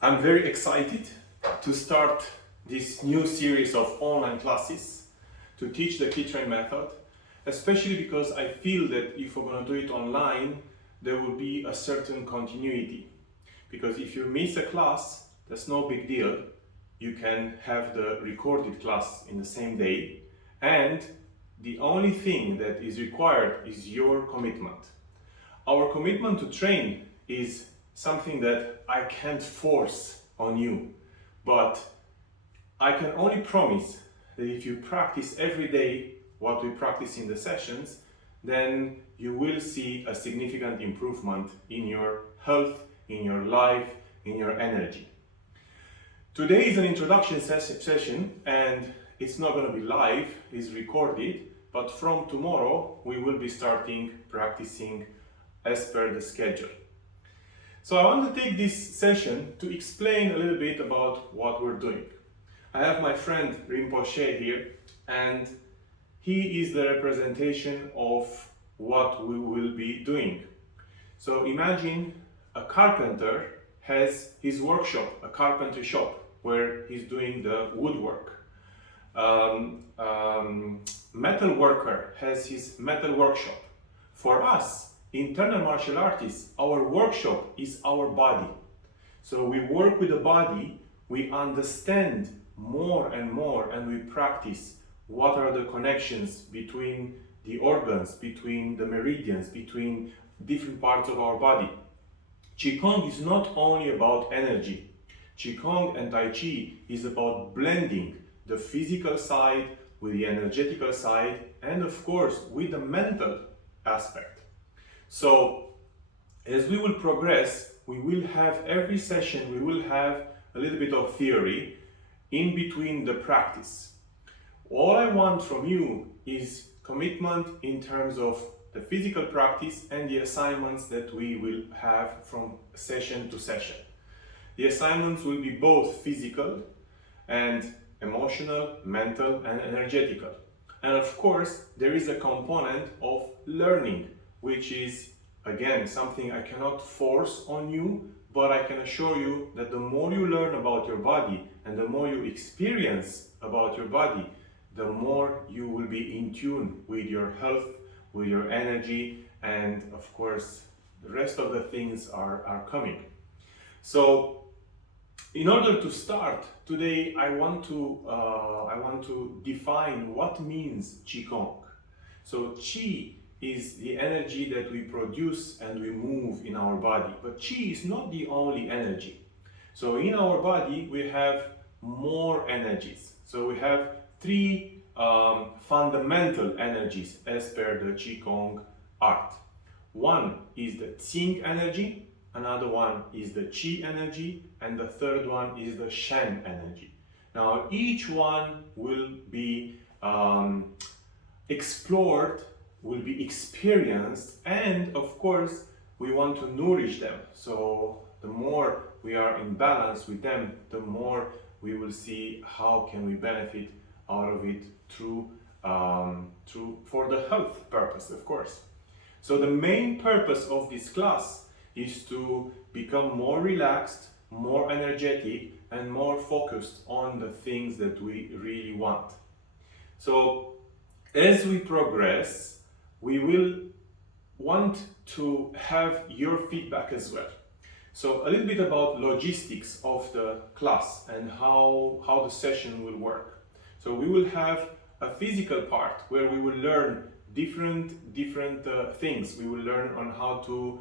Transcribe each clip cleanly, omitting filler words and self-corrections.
I'm very excited to start this new series of online classes to teach the Keytrain method, especially because I feel that if we're going to do it online, there will be a certain continuity. Because if you miss a class, that's no big deal. You can have the recorded class in the same day, and the only thing that is required is your commitment. Our commitment to train is something that I can't force on you, but I can only promise that if you practice every day what we practice in the sessions, then you will see a significant improvement in your health, in your life, in your energy. Today is an introduction session and it's not going to be live, it's recorded, but from tomorrow we will be starting practicing as per the schedule. So I want to take this session to explain a little bit about what we're doing. I have my friend Rinpoche here, and he is the representation of what we will be doing. So imagine a carpenter has his workshop, a carpentry shop, where he's doing the woodwork. Metal worker has his metal workshop. For us, internal martial artists, our workshop is our body. So we work with the body, we understand more and more, and we practice what are the connections between the organs, between the meridians, between different parts of our body. Qigong is not only about energy. Qigong and Tai Chi is about blending the physical side with the energetical side, and of course with the mental aspect. So as we will progress, we will have every session, we will have a little bit of theory in between the practice. All I want from you is commitment in terms of the physical practice and the assignments that we will have from session to session. The assignments will be both physical and emotional, mental and energetical. And of course, there is a component of learning, which is again something I cannot force on you, but I can assure you that the more you learn about your body and the more you experience about your body, the more you will be in tune with your health, with your energy, and of course the rest of the things are coming. So in order to start today, I want to define what means Qigong. So Qi is the energy that we produce and we move in our body. But Qi is not the only energy. So in our body we have more energies. So we have three fundamental energies as per the Qigong art. One is the Qing energy, another one is the Qi energy, and the third one is the Shen energy. Now each one will be explored, will be experienced, and of course we want to nourish them. So the more we are in balance with them, the more we will see how can we benefit out of it through for the health purpose, of course. So the main purpose of this class is to become more relaxed, more energetic, and more focused on the things that we really want. So as we progress, we will want to have your feedback as well. So a little bit about logistics of the class and how the session will work. So we will have a physical part where we will learn different things. We will learn on how to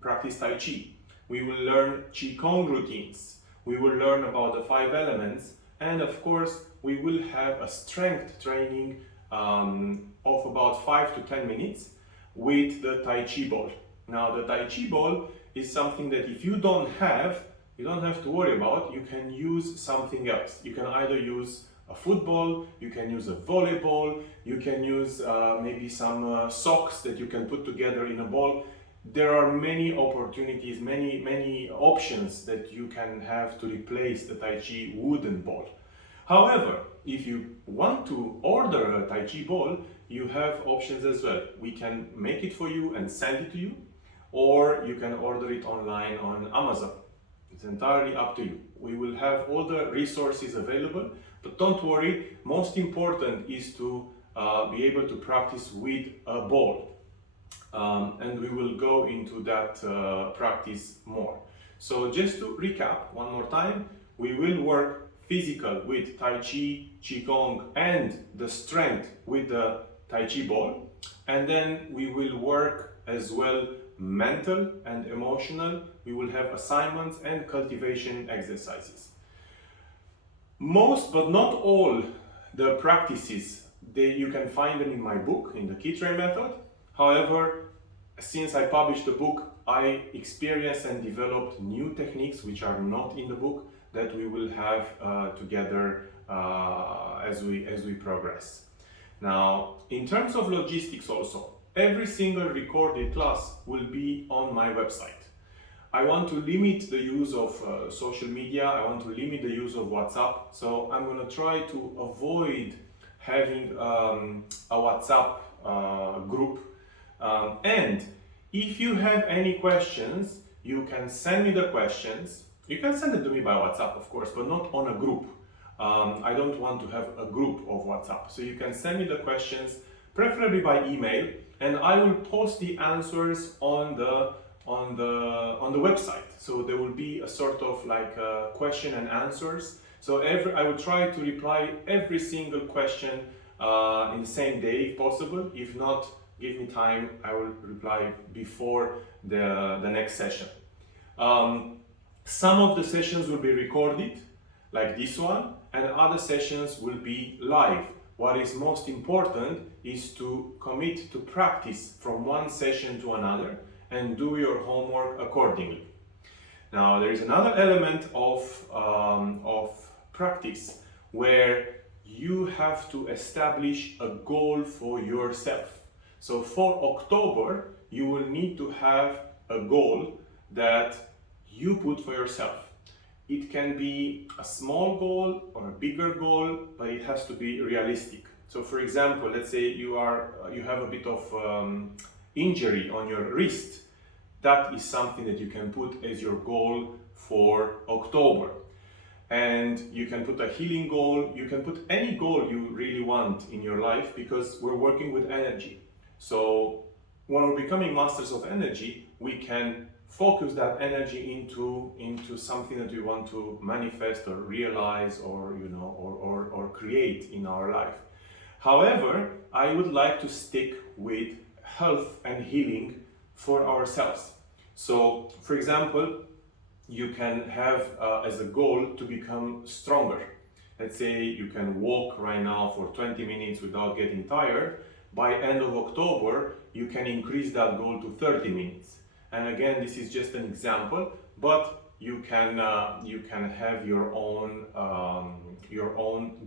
practice Tai Chi. We will learn Qigong routines. We will learn about the 5 elements, and of course we will have a strength training of about 5 to 10 minutes with the Tai Chi ball. Now the Tai Chi ball is something that if you don't have, you don't have to worry about. You can use something else. You can either use a football, you can use a volleyball, you can use maybe some socks that you can put together in a ball. There are many opportunities, many options that you can have to replace the Tai Chi wooden ball. However, if you want to order a Tai Chi ball, you have options as well. We can make it for you and send it to you, or you can order it online on Amazon. It's entirely up to you. We will have all the resources available, but don't worry, most important is to be able to practice with a ball. And we will go into that practice more. So just to recap one more time, we will work physical with Tai Chi, Qigong, and the strength with the Tai Chi ball. And then we will work as well mental and emotional. We will have assignments and cultivation exercises. Most, but not all, the practices, you can find them in my book, in the Key-Train Method. However, since I published the book, I experienced and developed new techniques which are not in the book that we will have together as we progress. Now, in terms of logistics also, every single recorded class will be on my website. I want to limit the use of social media, I want to limit the use of WhatsApp, so I'm going to try to avoid having a WhatsApp group. And if you have any questions, you can send me the questions. You can send it to me by WhatsApp, of course, but not on a group. I don't want to have a group of WhatsApp. So you can send me the questions, preferably by email, and I will post the answers on the website. So there will be a sort of like question and answers. So I will try to reply every single question in the same day if possible. If not, give me time, I will reply before the next session. Some of the sessions will be recorded, like this one, and other sessions will be live. What is most important is to commit to practice from one session to another and do your homework accordingly. Now, there is another element of practice where you have to establish a goal for yourself. So for October, you will need to have a goal that you put for yourself. It can be a small goal or a bigger goal, but it has to be realistic. So for example, let's say you have a bit of injury on your wrist. That is something that you can put as your goal for October. And you can put a healing goal, you can put any goal you really want in your life, because we're working with energy. So when we're becoming masters of energy, we can focus that energy into something that we want to manifest or realize or or create in our life. However, I would like to stick with health and healing for ourselves. So, for example, you can have as a goal to become stronger. Let's say you can walk right now for 20 minutes without getting tired. By end of October, you can increase that goal to 30 minutes. And again, this is just an example, but you can have your own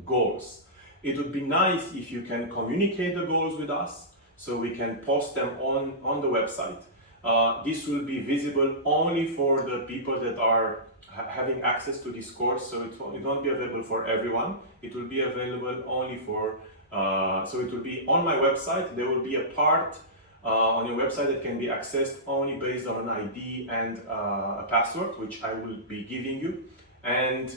goals. It would be nice if you can communicate the goals with us, so we can post them on the website. This will be visible only for the people that are having access to this course, so it won't be available for everyone. It will be available only for, so it will be on my website. There will be a part on your website that can be accessed only based on an ID and a password, which I will be giving you. And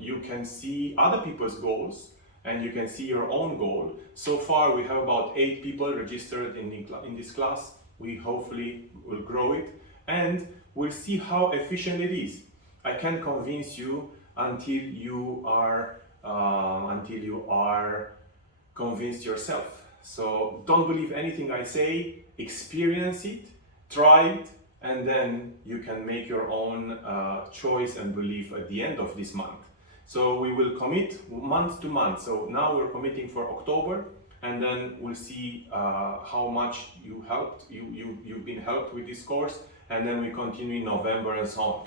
you can see other people's goals, and you can see your own goal. So far, we have about 8 people registered in this class. We hopefully will grow it, and we'll see how efficient it is. I can't convince you until you are convinced yourself. So don't believe anything I say, experience it, try it, and then you can make your own choice and belief at the end of this month. So we will commit month to month. So now we're committing for October, and then we'll see how much you've been helped with this course, and then we continue in November and so on.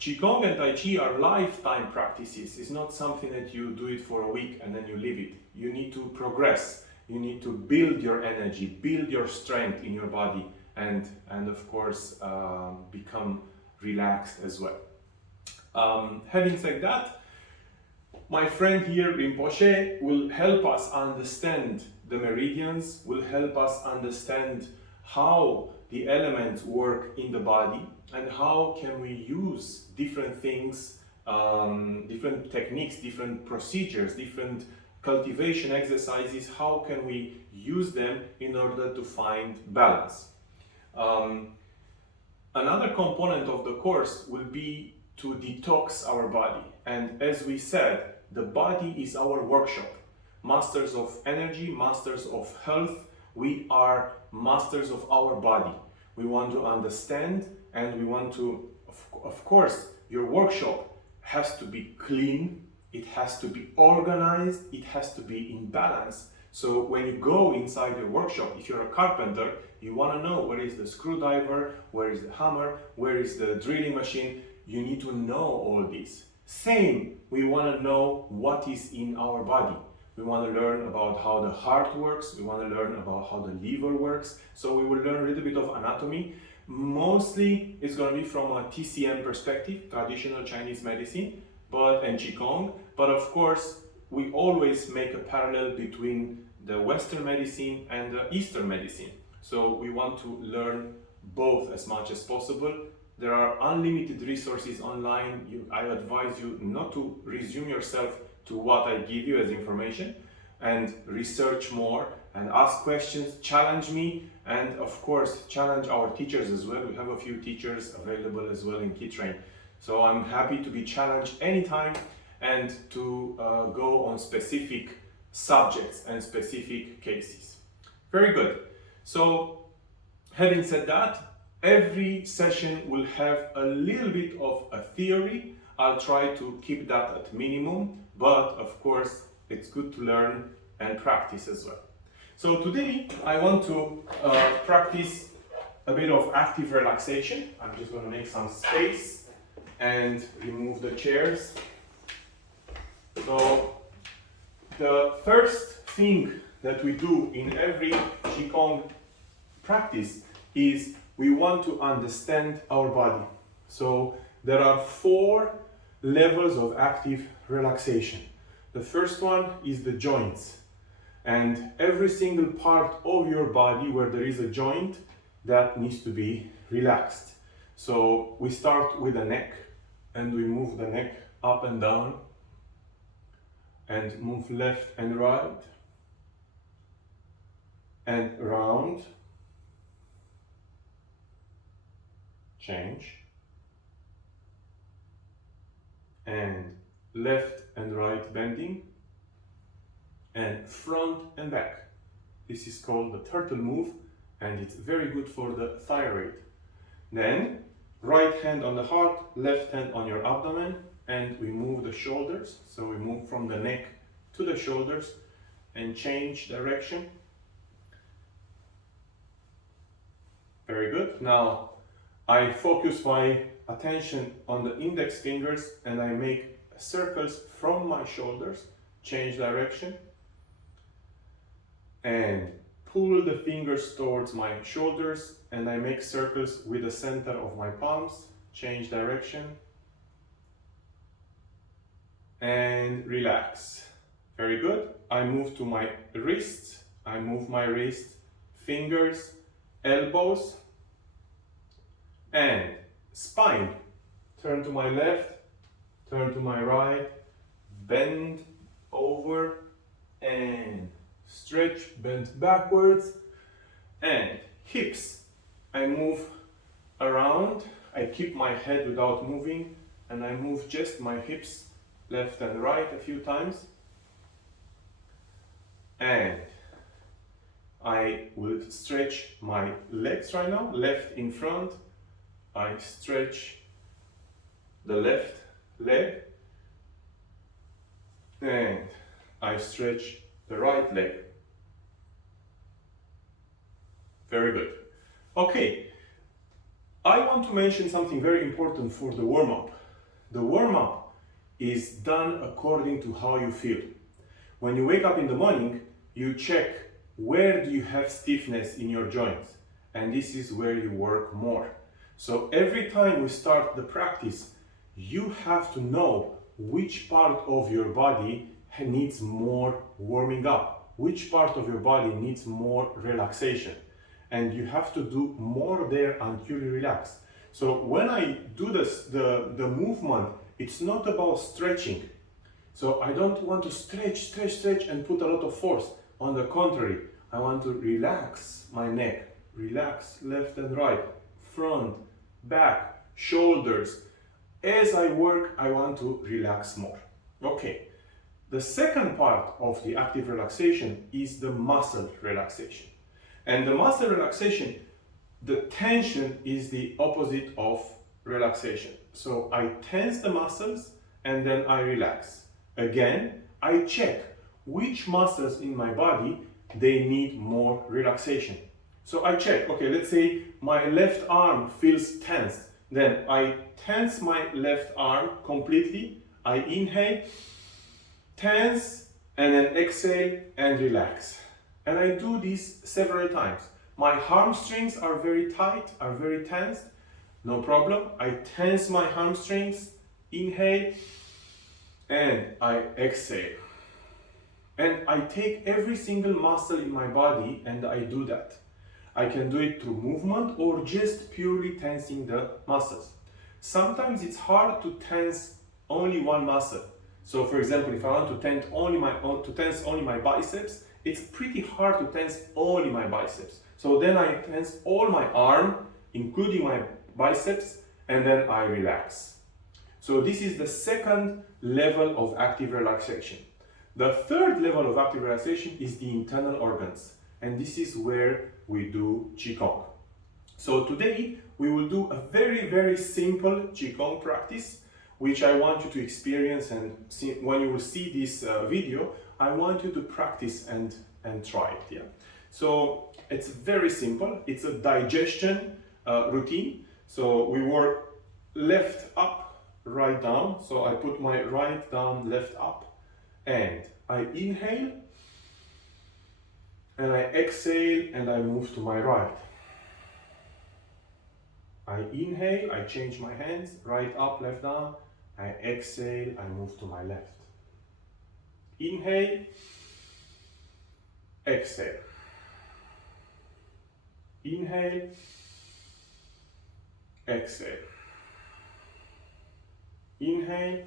Qigong and Tai Chi are lifetime practices. It's not something that you do it for a week and then you leave it. You need to progress. You need to build your energy, build your strength in your body, and of course become relaxed as well. Having said that, my friend here, Rinpoche, will help us understand the meridians, will help us understand how the elements work in the body and how can we use different things, different techniques, different procedures, different cultivation exercises, how can we use them in order to find balance. Another component of the course will be to detox our body. And as we said, the body is our workshop. Masters of energy, masters of health, we are masters of our body. We want to understand and we want to, of course, your workshop has to be clean, it has to be organized, it has to be in balance. So when you go inside your workshop, if you're a carpenter, you want to know where is the screwdriver, where is the hammer, where is the drilling machine. You need to know all this. Same, we want to know what is in our body. We want to learn about how the heart works, we want to learn about how the liver works. So we will learn a little bit of anatomy. Mostly it's going to be from a TCM perspective, traditional Chinese medicine, and Qigong. But of course, we always make a parallel between the Western medicine and the Eastern medicine. So we want to learn both as much as possible. There are unlimited resources online. I advise you not to resume yourself to what I give you as information, and research more and ask questions, challenge me, and of course challenge our teachers as well. We have a few teachers available as well in KidTrain. So I'm happy to be challenged anytime and to go on specific subjects and specific cases. Very good. So having said that, every session will have a little bit of a theory. I'll try to keep that at minimum, but of course it's good to learn and practice as well. So today I want to practice a bit of active relaxation. I'm just going to make some space and remove the chairs. So the first thing that we do in every Qigong practice is we want to understand our body. So there are 4 levels of active relaxation. The first one is the joints. And every single part of your body where there is a joint, that needs to be relaxed. So we start with the neck and we move the neck up and down and move left and right and round, change, and left and right bending, and front and back. This is called the turtle move, and it's very good for the thyroid. Then right hand on the heart, left hand on your abdomen, and we move the shoulders. So we move from the neck to the shoulders and change direction. Very good. Now I focus my attention on the index fingers and I make circles from my shoulders, change direction, and pull the fingers towards my shoulders and I make circles with the center of my palms, change direction, and relax. Very good. I move to my wrists, I move my wrist, fingers, elbows, and spine. Turn to my left, turn to my right, bend over and stretch, bend backwards, and hips. I move around, I keep my head without moving, and I move just my hips left and right a few times. And I will stretch my legs right now, left in front. I stretch the left leg and I stretch the right leg. Very good. Okay, I want to mention something very important for the warm-up. The warm-up is done according to how you feel. When you wake up in the morning, you check where do you have stiffness in your joints, and this is where you work more. So every time we start the practice, you have to know which part of your body needs more warming up, which part of your body needs more relaxation. and you have to do more there until you relax. So when I do this, the movement, it's not about stretching. So I don't want to stretch and put a lot of force. On the contrary, I want to relax my neck, relax left and right, front, back, shoulders. As I work, I want to relax more. Okay. The second part of the active relaxation is the muscle relaxation. And the muscle relaxation, the tension is the opposite of relaxation. So I tense the muscles and then I relax. Again, I check which muscles in my body they need more relaxation. So I check, okay, let's say my left arm feels tensed. Then I tense my left arm completely. I inhale, tense, and then exhale and relax. And I do this several times. My hamstrings are very tight, are very tensed. No problem. I tense my hamstrings, inhale, and I exhale. And I take every single muscle in my body and I do that. I can do it through movement or just purely tensing the muscles. Sometimes it's hard to tense only one muscle. So for example, if I want to tense only my biceps, it's pretty hard to tense only my biceps. So then I tense all my arm, including my biceps, and then I relax. So this is the second level of active relaxation. The third level of active relaxation is the internal organs, and this is where we do Qigong. So today we will do a very, very simple Qigong practice, which I want you to experience, and see, when you will see this video, I want you to practice and try it. Yeah. So it's very simple. It's a digestion routine. So we work left up, right down. So I put my right down, left up, and I inhale, and I exhale, and I move to my right. I inhale, I change my hands, right up, left down. I exhale, I move to my left. Inhale, exhale. Inhale, exhale. Inhale,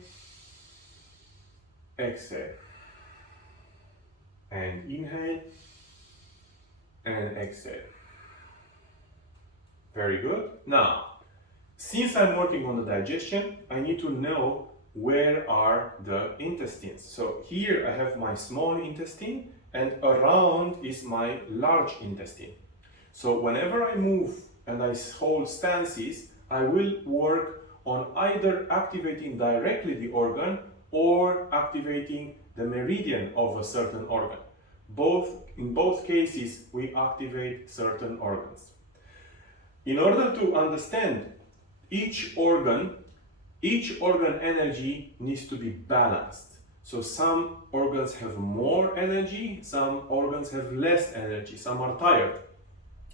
exhale. And inhale, and exhale. Very good. Now, since I'm working on the digestion, I need to know where are the intestines. So here I have my small intestine, and around is my large intestine. So whenever I move and I hold stances, I will work on either activating directly the organ or activating the meridian of a certain organ. In both cases, we activate certain organs. In order to understand each organ energy needs to be balanced. So some organs have more energy, some organs have less energy, some are tired.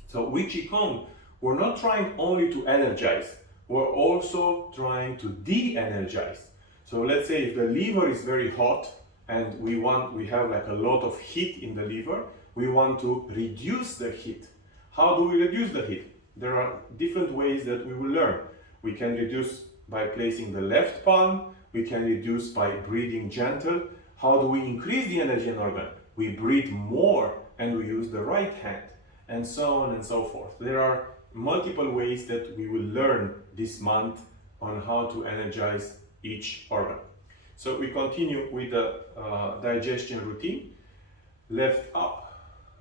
So with Qigong, we're not trying only to energize, we're also trying to de-energize. So let's say if the liver is very hot and we have like a lot of heat in the liver, we want to reduce the heat. How do we reduce the heat? There are different ways that we will learn. We can reduce by placing the left palm, we can reduce by breathing gentle. How do we increase the energy in organ? We breathe more and we use the right hand, and so on and so forth. There are multiple ways that we will learn this month on how to energize each organ. So we continue with the digestion routine. Left up.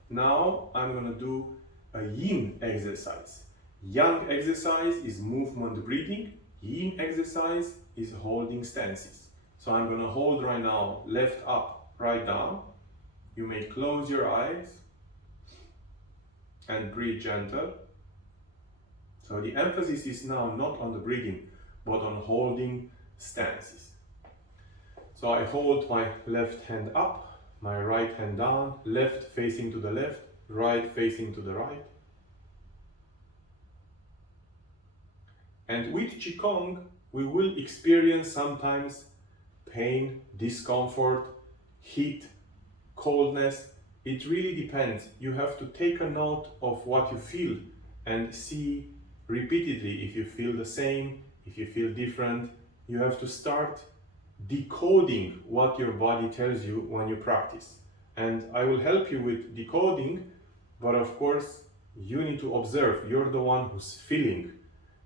Now I'm going to do a yin exercise. Yang exercise is movement breathing. Yin exercise is holding stances. So I'm going to hold right now, left up, right down. You may close your eyes and breathe gentle. So the emphasis is now not on the breathing, but on holding stances. So I hold my left hand up, my right hand down, left facing to the left, right facing to the right. And with Qigong, we will experience sometimes pain, discomfort, heat, coldness. it really depends. You have to take a note of what you feel and see repeatedly if you feel the same, if you feel different. You have to start decoding what your body tells you when you practice. And I will help you with decoding, but of course, you need to observe. You're the one who's feeling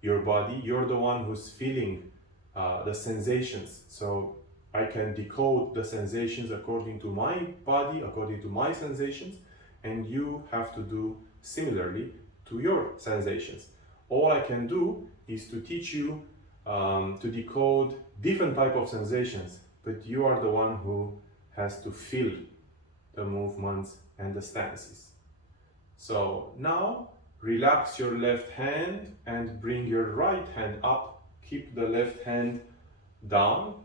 your body, you're the one who's feeling the sensations. So I can decode the sensations according to my body, according to my sensations, and you have to do similarly to your sensations. All I can do is to teach you to decode different type of sensations, but you are the one who has to feel the movements and the stances. So now relax your left hand and bring your right hand up. Keep the left hand down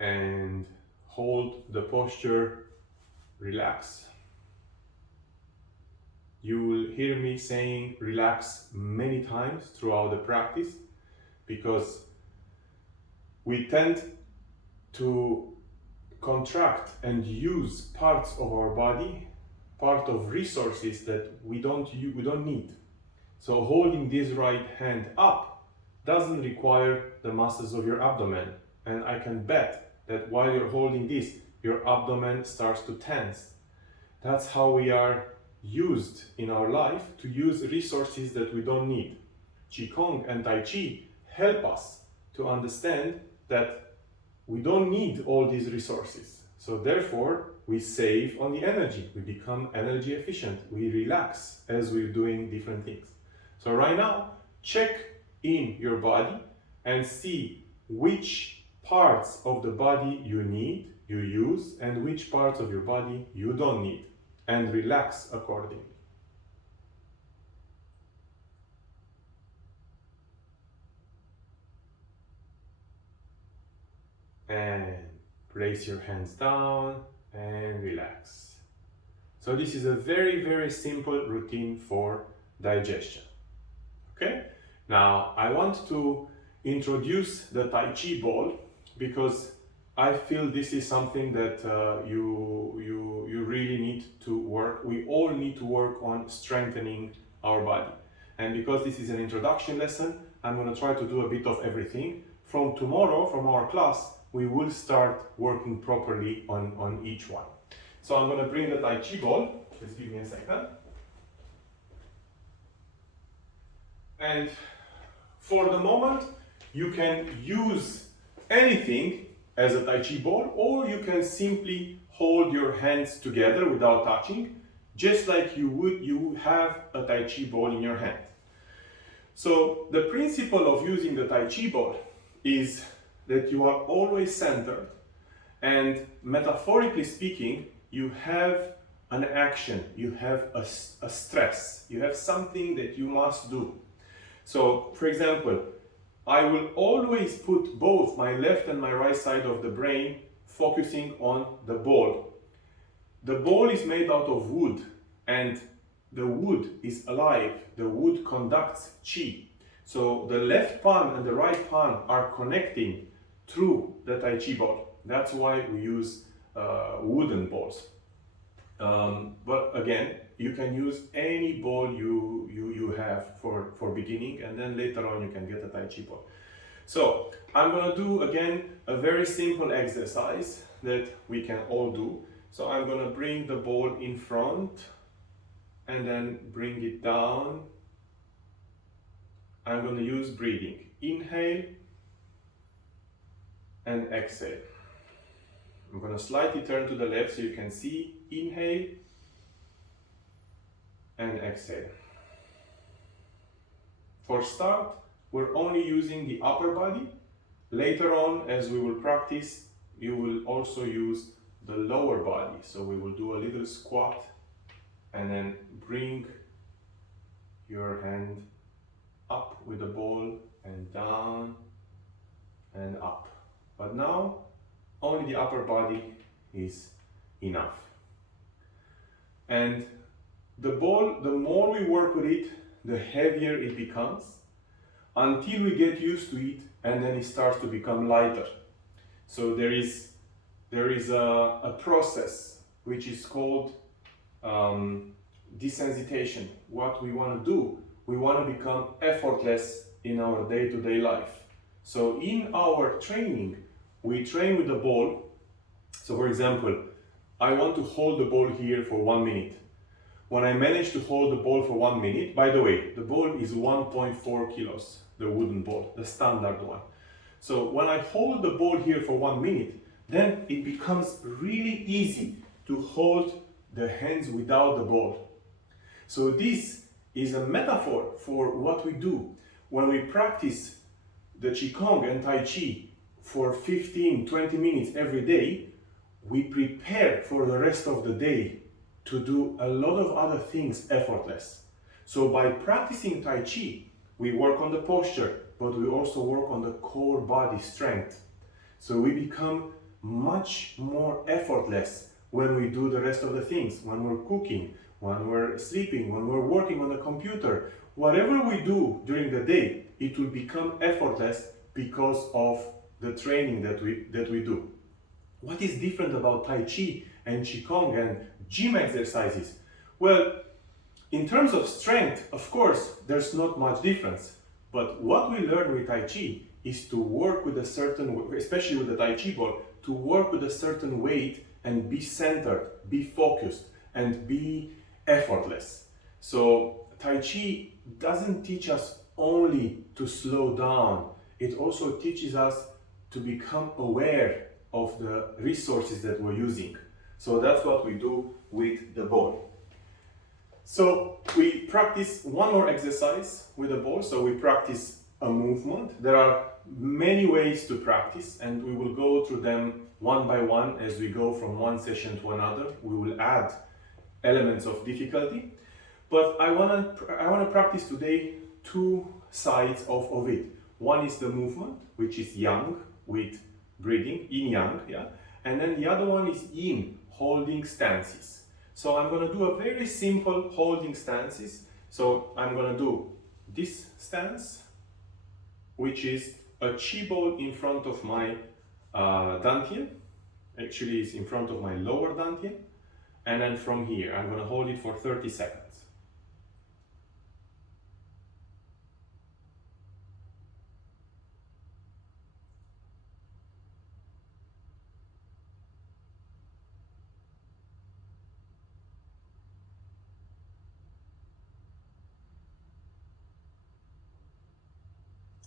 and hold the posture. Relax. You will hear me saying relax many times throughout the practice, because we tend to contract and use parts of our body, part of resources that we don't need. So holding this right hand up doesn't require the muscles of your abdomen, and I can bet that while you're holding this, your abdomen starts to tense. That's how we are used in our life, to use resources that we don't need. Qigong and Tai Chi help us to understand that we don't need all these resources. So therefore, we save on the energy. We become energy efficient. We relax as we're doing different things. So right now, check in your body and see which parts of the body you need, you use, and which parts of your body you don't need, and relax accordingly. And place your hands down and relax. So this is a very, very simple routine for digestion. Okay? Now I want to introduce the Tai Chi ball, because I feel this is something that you really need to work. We all need to work on strengthening our body. And because this is an introduction lesson, I'm going to try to do a bit of everything. From tomorrow, from our class, we will start working properly on each one. So I'm going to bring the Tai Chi ball. Just give me a second. And for the moment, you can use anything as a Tai Chi ball, or you can simply hold your hands together without touching, just like you have a Tai Chi ball in your hand. So the principle of using the Tai Chi ball is that you are always centered, and metaphorically speaking, you have an action, you have a stress, you have something that you must do. So, for example, I will always put both my left and my right side of the brain focusing on the ball. The ball is made out of wood, and the wood is alive. The wood conducts qi. So the left palm and the right palm are connecting through the Tai Chi ball. That's why we use wooden balls. But again, you can use any ball you have for beginning, and then later on you can get a Tai Chi ball. So I'm going to do again a very simple exercise that we can all do. So I'm going to bring the ball in front and then bring it down. I'm going to use breathing. Inhale and exhale. I'm going to slightly turn to the left so you can see. Inhale and exhale. For start, we're only using the upper body. Later on, as we will practice, you will also use the lower body. So we will do a little squat and then bring your hand up with the ball and down and up. But now, only the upper body is enough. And the ball, the more we work with it, the heavier it becomes, until we get used to it, and then it starts to become lighter. So there is a process which is called desensitization. What we want to do, we want to become effortless in our day-to-day life. So in our training, we train with the ball. So for example, I want to hold the ball here for 1 minute. When I manage to hold the ball for 1 minute, by the way, the ball is 1.4 kilos, the wooden ball, the standard one. So when I hold the ball here for 1 minute, then it becomes really easy to hold the hands without the ball. So this is a metaphor for what we do when we practice the Qigong and Tai Chi for 15-20 minutes every day. We prepare for the rest of the day to do a lot of other things effortless. So by practicing Tai Chi, we work on the posture, but we also work on the core body strength. So we become much more effortless when we do the rest of the things, when we're cooking, when we're sleeping, when we're working on the computer. Whatever we do during the day, it will become effortless because of the training that we do. What is different about Tai Chi and Qigong and gym exercises? Well, in terms of strength, of course, there's not much difference. But what we learn with Tai Chi is to work with a certain, especially with the Tai Chi ball, to work with a certain weight and be centered, be focused, and be effortless. So Tai Chi doesn't teach us only to slow down. It also teaches us to become aware of the resources that we're using. So that's what we do with the ball. So we practice one more exercise with the ball. So we practice a movement. There are many ways to practice, and we will go through them one by one as we go from one session to another. We will add elements of difficulty. But I wanna practice today two sides of it. One is the movement, which is yang, with breathing, yin yang, yeah? And then the other one is yin, holding stances. So I'm gonna do a very simple holding stances. So I'm gonna do this stance, which is a chi ball in front of my dantian. Actually, it's in front of my lower dantian. And then from here, I'm gonna hold it for 30 seconds.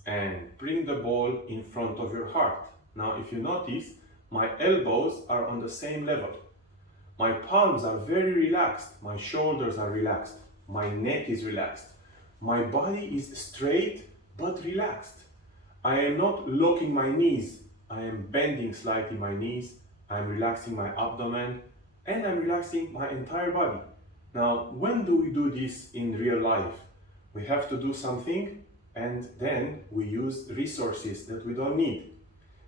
And bring the ball in front of your heart. Now, if you notice, my elbows are on the same level. My palms are very relaxed. My shoulders are relaxed. My neck is relaxed. My body is straight but relaxed. I am not locking my knees. I am bending slightly my knees. I'm relaxing my abdomen and I'm relaxing my entire body. Now, when do we do this in real life? We have to do something and then we use resources that we don't need.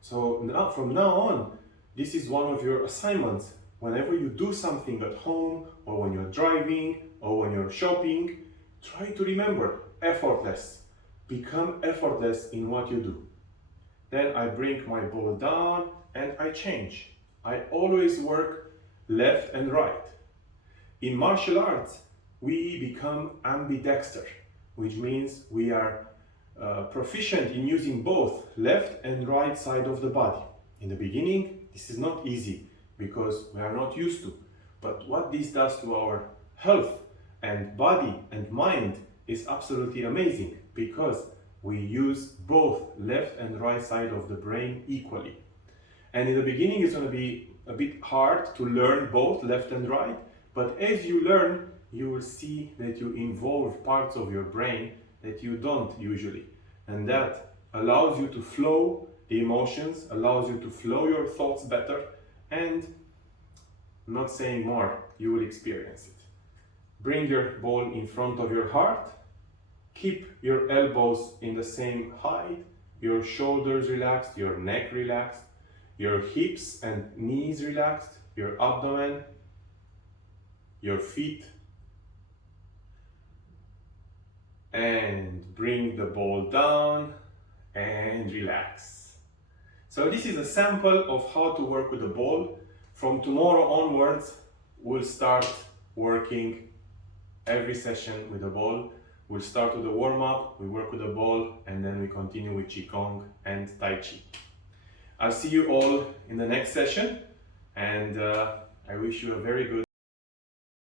So now, from now on, this is one of your assignments. Whenever you do something at home, or when you're driving, or when you're shopping, try to remember effortless. Become effortless in what you do. Then I bring my ball down and I change. I always work left and right. In martial arts, we become ambidexter, which means we are proficient in using both left and right side of the body. In the beginning, this is not easy because we are not used to. But what this does to our health and body and mind is absolutely amazing because we use both left and right side of the brain equally. And in the beginning, it's going to be a bit hard to learn both left and right. But as you learn, you will see that you involve parts of your brain that you don't usually. And that allows you to flow the emotions, allows you to flow your thoughts better, and not saying more, you will experience it. Bring your ball in front of your heart, keep your elbows in the same height, your shoulders relaxed, your neck relaxed, your hips and knees relaxed, your abdomen, your feet, and bring the ball down and relax. So this is a sample of how to work with the ball. From tomorrow onwards, we'll start working every session with a ball. We'll start with a warm-up, we work with a ball, and then we continue with Qigong and Tai Chi. I'll see you all in the next session, and I wish you a very good